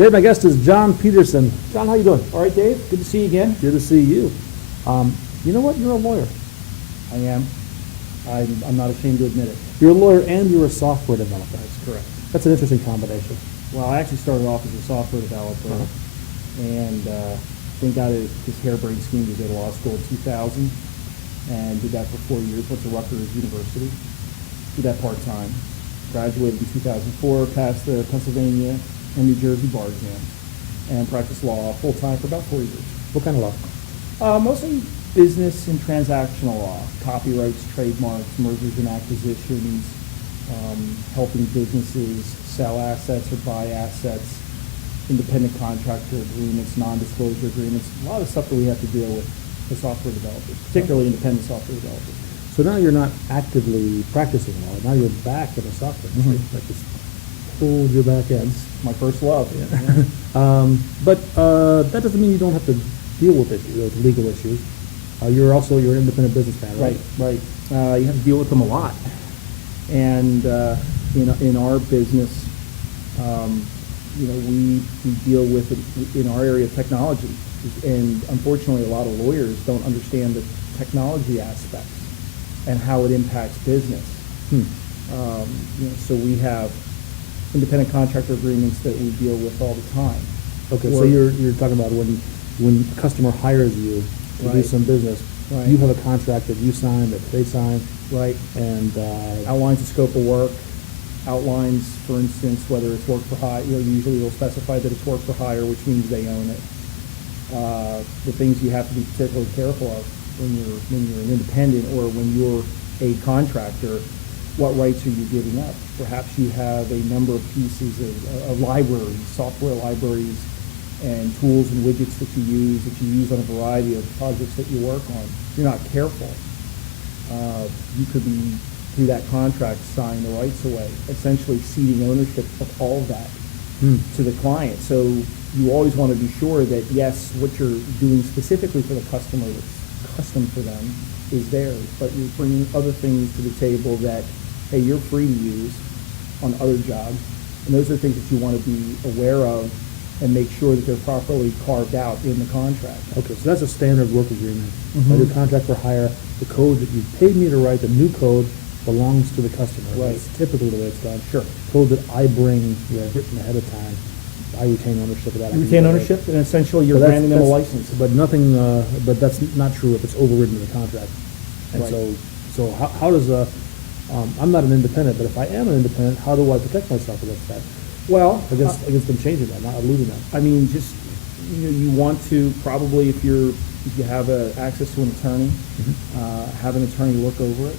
Today my guest is John Petersen. John, how you doing? All right, Dave. Good to see you again. Good to see you. You know what? You're a lawyer. I am. I'm not ashamed to admit it. You're a lawyer and you're a software developer. That's correct. That's an interesting combination. Well, I actually started off as a software developer, and then got this harebrained scheme to go to law school in 2000, and did that for 4 years. Went to Rutgers University. Did that part time. Graduated in 2004. Passed the Pennsylvania and New Jersey bar exam, and practiced law full time for about 4 years. What kind of law? Mostly business and transactional law, copyrights, trademarks, mergers and acquisitions, helping businesses sell assets or buy assets, independent contractor agreements, non-disclosure agreements, a lot of stuff that we have to deal with as software developers, particularly independent software developers. So now you're not actively practicing law. Now you're back in the software industry. Like just pulled your back in. It's my first love. Yeah. But that doesn't mean you don't have to deal with issues, with legal issues. You're an independent businessman, right? Right. You have to deal with them a lot. And in our business, we deal with it in our area of technology. And unfortunately, a lot of lawyers don't understand the technology aspects and how it impacts business. So we have independent contractor agreements that we deal with all the time. Okay, so you're talking about when a customer hires you to do some business, you have a contract that you sign, that they sign, right? And outlines the scope of work, outlines, for instance, whether it's work for hire. Usually they'll specify that it's work for hire, which means they own it. The things you have to be particularly careful of when you're an independent or when you're a contractor. What rights are you giving up? Perhaps you have a number of pieces of libraries, software libraries, and tools and widgets that you use on a variety of projects that you work on. If you're not careful, you could be, through that contract, signing the rights away, essentially ceding ownership of all of that to the client. So you always want to be sure that, yes, what you're doing specifically for the customer that's custom for them is theirs, but you're bringing other things to the table that, hey, you're free to use on other jobs. And those are things that you want to be aware of and make sure that they're properly carved out in the contract. Okay, so that's a standard work agreement. I do contract for hire. The code that you paid me to write, the new code, belongs to the customer. Right. That's typically the way it's done. Sure. Code that I bring, written ahead of time, I retain ownership of that. You retain ownership, and essentially you're granting them a license. But nothing. But that's not true if it's overridden in the contract. And so how does I'm not an independent, but if I am an independent, how do I protect myself against that? Well, against them changing that, not losing that. I mean, just you want to probably, if you have access to an attorney, have an attorney look over it,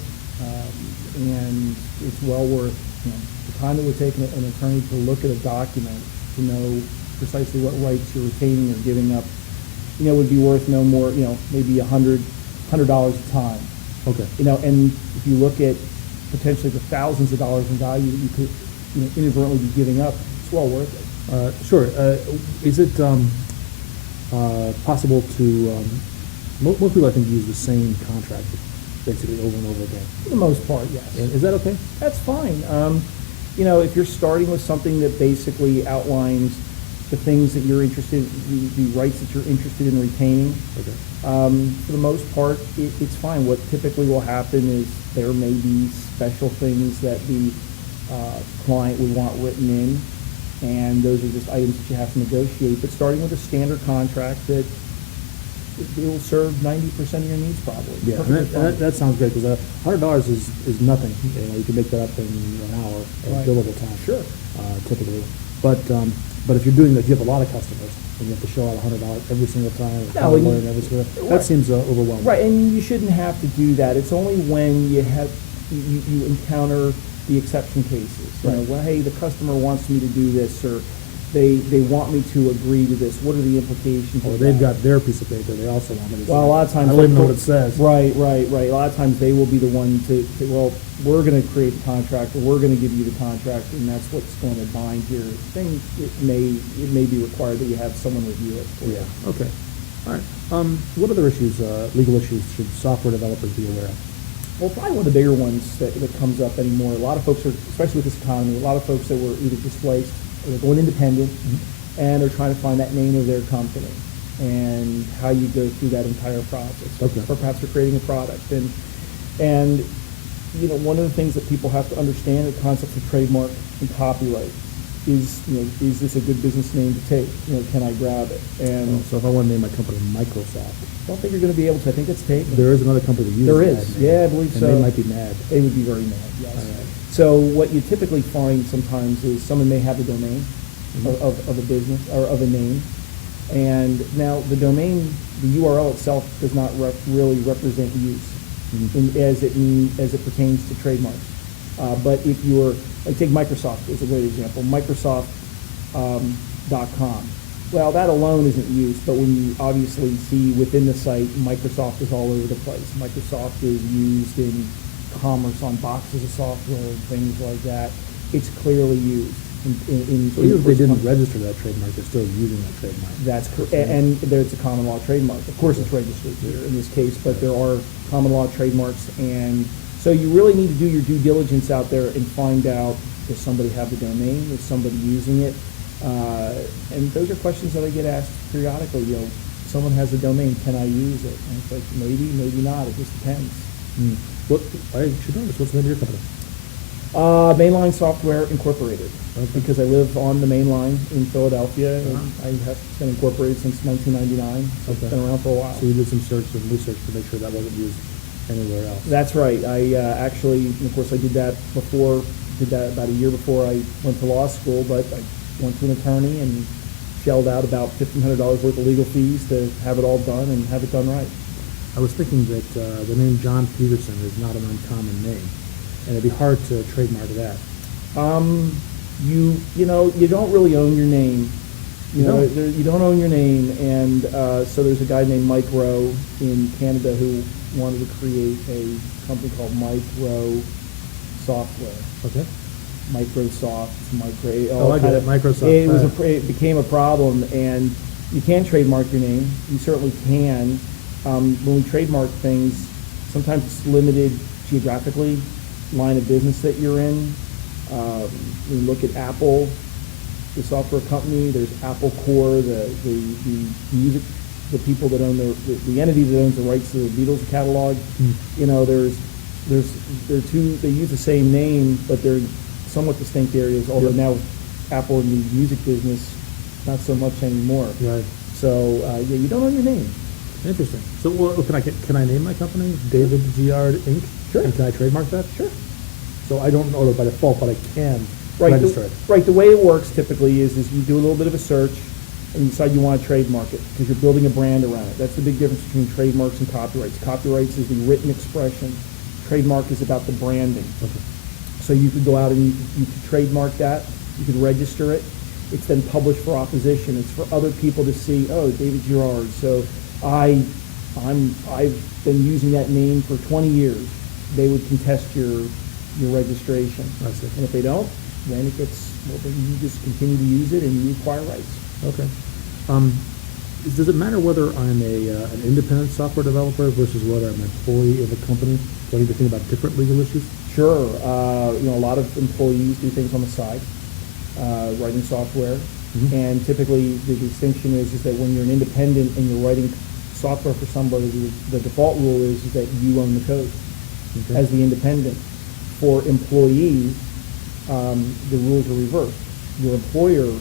and it's well worth the time it would take an attorney to look at a document to know precisely what rights you're retaining or giving up. Would be worth no more, maybe $100 a time. Okay. And if you look at potentially the thousands of dollars in value that you could inadvertently be giving up, it's well worth it. Sure. Is it possible to, most people I think use the same contract basically over and over again? For the most part, yes. And is that okay? That's fine. If you're starting with something that basically outlines the things that you're interested, the rights that you're interested in retaining, for the most part, it's fine. What typically will happen is there may be special things that the client would want written in, and those are just items that you have to negotiate. But starting with a standard contract that it will serve 90% of your needs probably. Yeah, and that sounds great, because $100 is nothing. You can make that up in an hour of billable time. Sure. Typically, but if you're doing that, if you have a lot of customers and you have to show out $100 every single time, that seems overwhelming. Right, and you shouldn't have to do that. It's only when you encounter the exception cases. Well, hey, the customer wants me to do this, or they want me to agree to this. What are the implications? Or they've got their piece of paper. They also want me to. Well, a lot of times I don't even know what it says. Right. A lot of times they will be the one to well, we're going to create the contract, or we're going to give you the contract, and that's what's going to bind here. It may be required that you have someone review it. Yeah. Okay. All right. What other issues, legal issues, should software developers be aware of? Well, probably one of the bigger ones that comes up anymore. A lot of folks are, especially with this economy, a lot of folks that were either displaced or they're going independent, and they're trying to find that name of their company and how you go through that entire process. Okay. Or perhaps they're creating a product. And one of the things that people have to understand, the concept of trademark and copyright, is this a good business name to take? Can I grab it? And So if I want to name my company Microsoft, I don't think you're going to be able to. I think it's taken. there is another company that uses There that is. name, Yeah, I believe and so. they might be mad. They would be very mad, yes. All right. So what you typically find sometimes is someone may have a domain of a business or of a name, and now the domain, the URL itself does not really represent use as it pertains to trademarks. But if you're, like, take Microsoft as a great example, Microsoft.com. Well, that alone isn't use, but when you obviously see within the site, Microsoft is all over the place. Microsoft is used in commerce on boxes of software and things like that. It's clearly used. So even if they didn't register that trademark, they're still using that trademark. That's correct. And there's a common law trademark. Of course, it's registered here in this case, but there are common law trademarks. And so you really need to do your due diligence out there and find out, does somebody have the domain? Is somebody using it? And those are questions that I get asked periodically. Someone has a domain, can I use it? And it's like, maybe, maybe not. It just depends. I should know this. What's the name of your company? Mainline Software Incorporated, because I live on the main line in Philadelphia, and it's been incorporated since 1999, so it's been around for a while. So you did some search and research to make sure that wasn't used anywhere else. That's right. I actually, and of course, I did that about a year before I went to law school, but I went to an attorney and shelled out about $1,500 worth of legal fees to have it all done and have it done right. I was thinking that the name John Petersen is not an uncommon name, and it'd be hard to trademark that. You don't really own your name. You don't own your name, and so there's a guy named Mike Rowe in Canada who wanted to create a company called Micro Software. Okay. Microsoft, I get it, Microsoft. It became a problem, and you can trademark your name. You certainly can. When we trademark things, sometimes it's limited geographically, line of business that you're in. When you look at Apple, the software company, there's Apple Core, the music, the people that own the entity that owns the rights to the Beatles catalog. They use the same name, but they're somewhat distinct areas, although now Apple in the music business, not so much anymore. Right. So, you don't own your name. Interesting. So can I name my company David Giard Inc.? Sure. And can I trademark that? Sure. So I don't know it by default, but I can Right. register it. Right. The way it works typically is you do a little bit of a search and you decide you want to trademark it because you're building a brand around it. That's the big difference between trademarks and copyrights. Copyrights is the written expression. Trademark is about the branding. Okay. So you could go out and you could trademark that. You could register it. It's then published for opposition. It's for other people to see. Oh, David Girard. So I've been using that name for 20 years. They would contest your registration. I see. And if they don't, then it gets, then you just continue to use it and you acquire rights. Okay. Does it matter whether I'm an independent software developer versus whether I'm an employee of a company? Do I need to think about different legal issues? Sure. A lot of employees do things on the side, writing software. Mm-hmm. And typically the distinction is that when you're an independent and you're writing software for somebody, the default rule is that you own the code as the independent. For employees, the rules are reversed. Your employer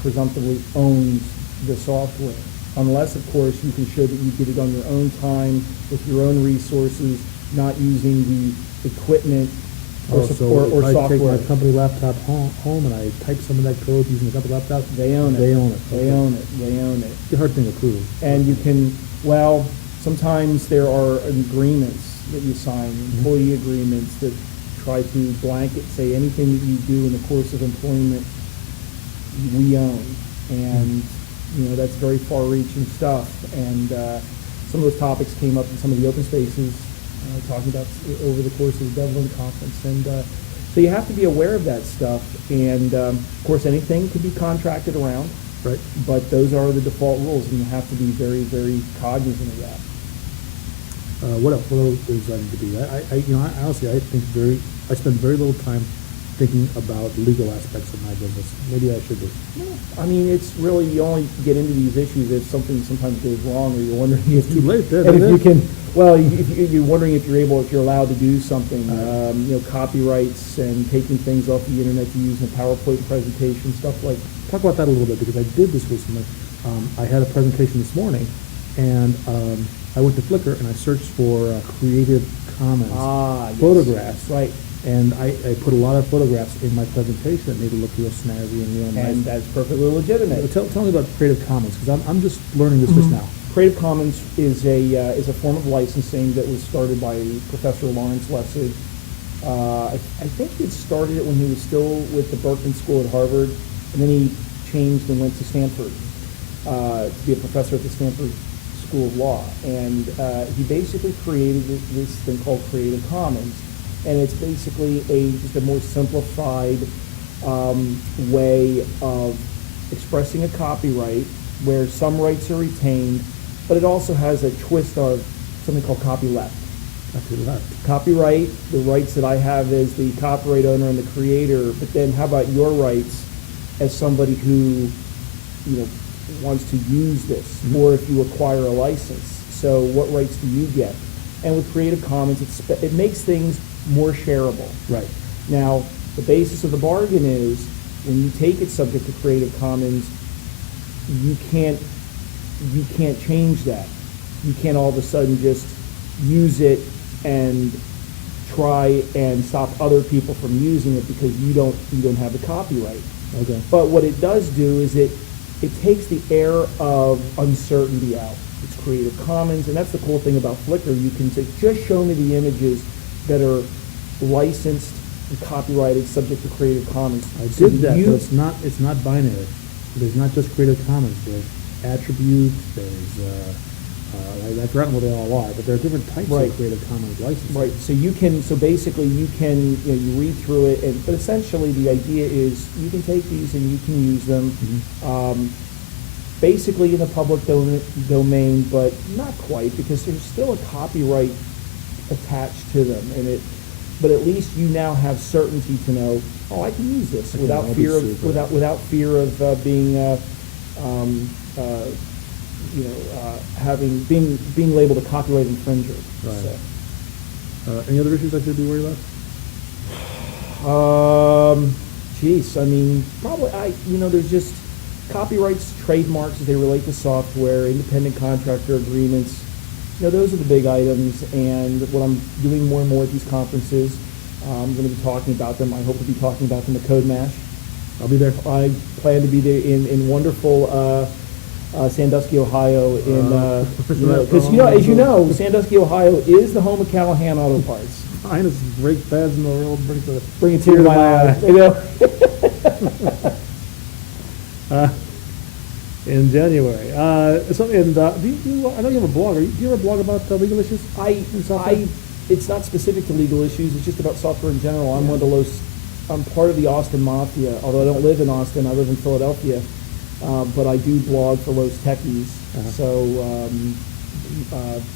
presumptively owns the software, unless, of course, you can show that you did it on your own time, with your own resources, not using the equipment or software. If I take my company laptop home and I type some of that code using the company laptop, They own it. They own it. They own it. They own it. It's a hard thing to prove. And you can, sometimes there are agreements that you sign, employee agreements that try to blanket, say anything that you do in the course of employment, we own. And, that's very far-reaching stuff. And some of those topics came up in some of the open spaces, talking about over the course of the Dublin conference. And so you have to be aware of that stuff. And, of course, anything can be contracted around. Right. But those are the default rules, and you have to be very, very cognizant of that. What else? What other things I need to be? I honestly, I spend very little time thinking about legal aspects of my business. Maybe I should be. I mean, it's really, you only get into these issues if something sometimes goes wrong, or you're wondering if Too late, then, and isn't if you it? can, well, you're wondering if you're allowed to do something, copyrights and taking things off the internet to use in a PowerPoint presentation, stuff like. Talk about that a little bit, because I did this recently. I had a presentation this morning, and I went to Flickr and I searched for Creative Commons Yes. photographs. Right. And I put a lot of photographs in my presentation that made it look real snazzy and real nice. And that's perfectly legitimate. Tell me about Creative Commons, because I'm just learning this just now. Creative Commons is a form of licensing that was started by Professor Lawrence Lessig. I think he had started it when he was still with the Berkman School at Harvard, and then he changed and went to Stanford to be a professor at the Stanford School of Law. And he basically created this thing called Creative Commons, and it's basically just a more simplified way of expressing a copyright where some rights are retained, but it also has a twist of something called copyleft. Copyright, the rights that I have as the copyright owner and the creator, but then how about your rights as somebody who, wants to use this, or if you acquire a license? So what rights do you get? And with Creative Commons, it makes things more shareable. Right. Now, the basis of the bargain is when you take it subject to Creative Commons, you can't change that. You can't all of a sudden just use it and try and stop other people from using it because you don't have the copyright. Okay. But what it does do is it takes the air of uncertainty out. It's Creative Commons, and that's the cool thing about Flickr. You can say, just show me the images that are licensed and copyrighted subject to Creative Commons. I did that, but it's not binary. There's not just Creative Commons. There's attributes, there's I've forgotten what they all are, but there are different types of Creative Commons licenses. Right. So basically you can you read through it, but essentially the idea is you can take these and you can use them. Mm-hmm. Basically in the public domain, but not quite, because there's still a copyright attached to them, but at least you now have certainty to know, I can use this without fear of being being labeled a copyright infringer. Right. So. Any other issues I should be worried about? Probably there's just copyrights, trademarks as they relate to software, independent contractor agreements. Those are the big items, and what I'm doing more and more at these conferences, I'm going to be talking about them. I hope to be talking about them at Code Mash. I'll be there. I plan to be there in wonderful Sandusky, Ohio. As you know, Sandusky, Ohio is the home of Callahan Auto Parts. Finest brake pads in the world. Bring a tear to my eye. In January. I know you have a blog. Do you have a blog about legal issues? It's not specific to legal issues. It's just about software in general. I'm part of the Austin Mafia, although I don't live in Austin. I live in Philadelphia. But I do blog for Los Techies. So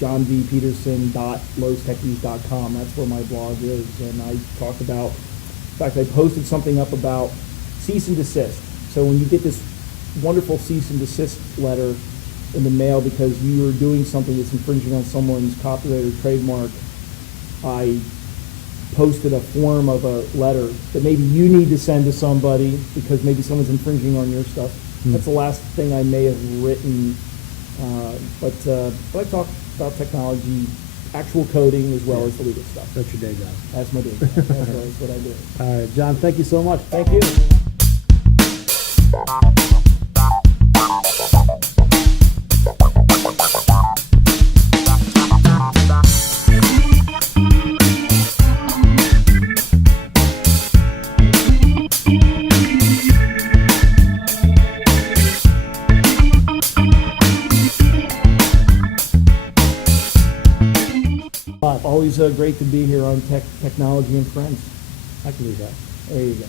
johnvpetersen.lostechies.com. That's where my blog is. And I talk about, in fact, I posted something up about cease and desist. So when you get this wonderful cease and desist letter in the mail because you are doing something that's infringing on someone's copyright or trademark, I posted a form of a letter that maybe you need to send to somebody because maybe someone's infringing on your stuff. That's the last thing I may have written, but I talk about technology, actual coding, as well as the legal stuff. That's your day job. That's my day job. That's what I do. All right, John, thank you so much. Thank you. Always great to be here on Technology and Friends. I can do that. There you go.